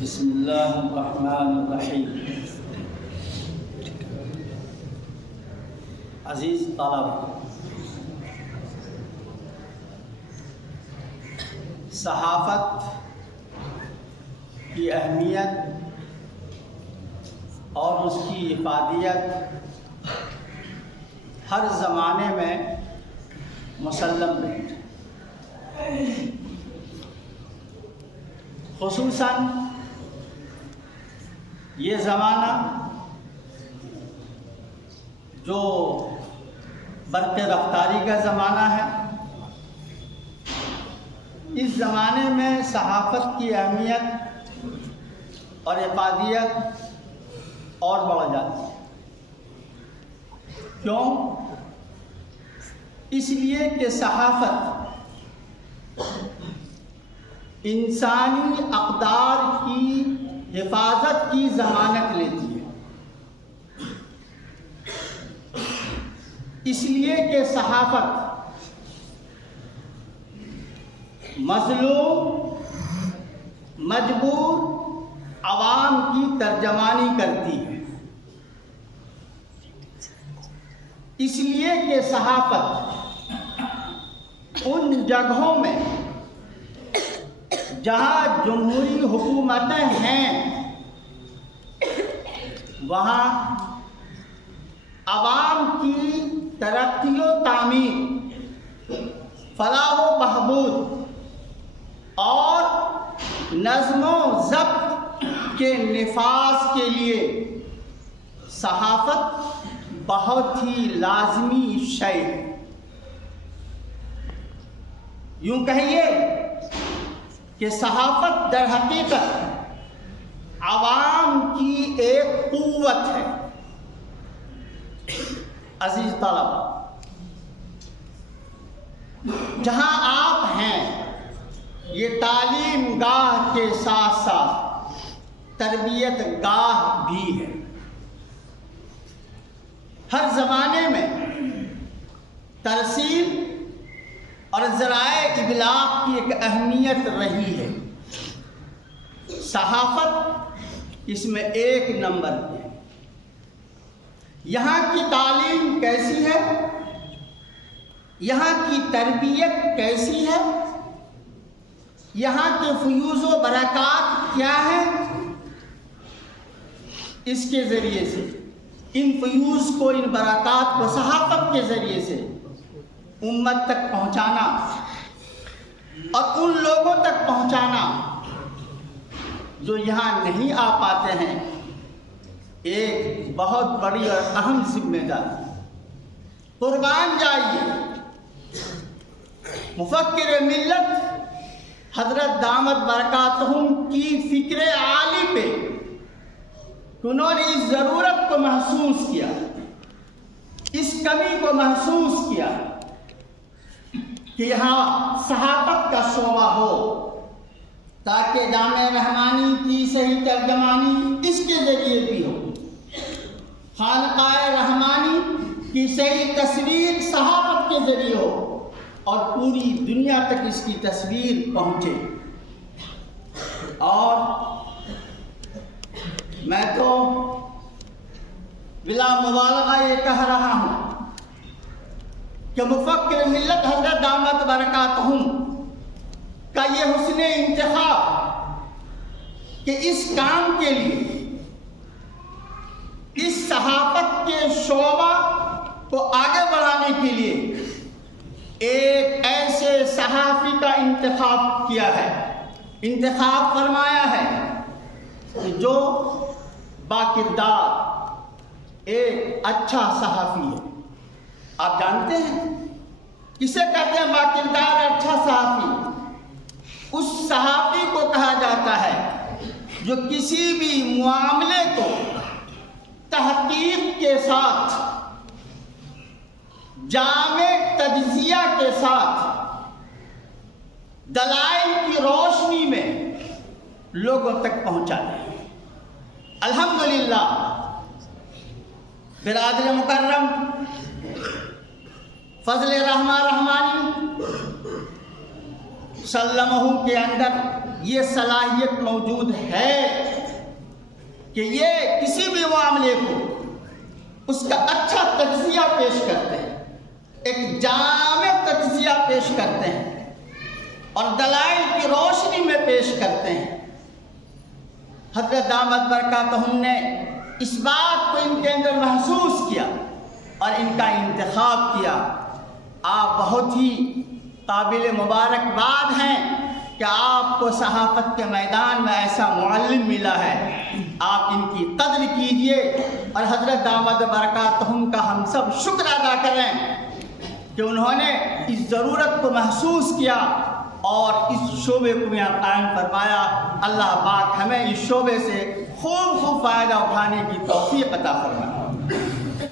بسم اللہ الرحمن الرحیم۔ عزیز طلبہ، صحافت کی اہمیت اور اس کی افادیت ہر زمانے میں مسلم ہے، خصوصاً یہ زمانہ جو برق رفتاری کا زمانہ ہے، اس زمانے میں صحافت کی اہمیت اور افادیت اور بڑھ جاتی ہے۔ کیوں؟ اس لیے کہ صحافت انسانی اقدار کی حفاظت کی ضمانت لیتی ہے، اس لیے کہ صحافت مظلوم مجبور عوام کی ترجمانی کرتی ہے، اس لیے کہ صحافت ان جگہوں میں جہاں جمہوری حکومتیں ہیں وہاں عوام کی ترقی و تعمیر، فلاح و بہبود اور نظم و ضبط کے نفاذ کے لیے صحافت بہت ہی لازمی شے ہے۔ یوں کہیے کہ صحافت در حقیقت عوام کی ایک قوت ہے۔ عزیز طلبہ، جہاں آپ ہیں یہ تعلیم گاہ کے ساتھ ساتھ تربیت گاہ بھی ہے۔ ہر زمانے میں ترسیل اور ذرائع ابلاغ کی ایک اہمیت رہی ہے، صحافت اس میں ایک نمبر پہ ہے۔ یہاں کی تعلیم کیسی ہے، یہاں کی تربیت کیسی ہے، یہاں کے فیوز و برکات کیا ہیں، اس کے ذریعے سے ان فیوز کو، ان برکات کو صحافت کے ذریعے سے امت تک پہنچانا اور ان لوگوں تک پہنچانا جو یہاں نہیں آ پاتے ہیں، ایک بہت بڑی اور اہم ذمہ داری۔ قربان جائیے مفکر ملت حضرت دامت برکاتہم کی فکر عالی پہ، انہوں نے اس ضرورت کو محسوس کیا، اس کمی کو محسوس کیا کہ یہاں صحافت کا شعبہ ہو تاکہ جامع رحمانی کی صحیح ترجمانی اس کے ذریعے بھی ہو، خانقاہ رحمانی کی صحیح تصویر صحافت کے ذریعے ہو اور پوری دنیا تک اس کی تصویر پہنچے۔ اور میں تو بلا مبالغہ یہ کہہ رہا ہوں کہ مفکر ملت حضرت دامت برکاتہم کا یہ حسن انتخاب کہ اس کام کے لیے، اس صحافت کے شعبہ کو آگے بڑھانے کے لیے ایک ایسے صحافی کا انتخاب کیا ہے، انتخاب فرمایا ہے جو باکردار ایک اچھا صحافی ہے۔ آپ جانتے ہیں کسے کہتے ہیں باکردار اچھا صحافی؟ اس صحافی کو کہا جاتا ہے جو کسی بھی معاملے کو تحقیق کے ساتھ، جامع تجزیہ کے ساتھ، دلائل کی روشنی میں لوگوں تک پہنچاتے ہیں۔ الحمدللہ برادر مکرم فضل رحمانی سلمہ کے اندر یہ صلاحیت موجود ہے کہ یہ کسی بھی معاملے کو اس کا اچھا تجزیہ پیش کرتے ہیں، ایک جامع تجزیہ پیش کرتے ہیں اور دلائل کی روشنی میں پیش کرتے ہیں۔ حضرت دامت برکاتہم نے اس بات کو ان کے اندر محسوس کیا اور ان کا انتخاب کیا۔ آپ بہت ہی قابل مبارکباد ہیں کہ آپ کو صحافت کے میدان میں ایسا معلم ملا ہے، آپ ان کی قدر کیجئے اور حضرت دامت برکاتہم کا ہم سب شکر ادا کریں کہ انہوں نے اس ضرورت کو محسوس کیا اور اس شعبے کو بھی قائم فرمایا۔ اللہ پاک ہمیں اس شعبے سے خوب فائدہ اٹھانے کی توفیق عطا فرمائے۔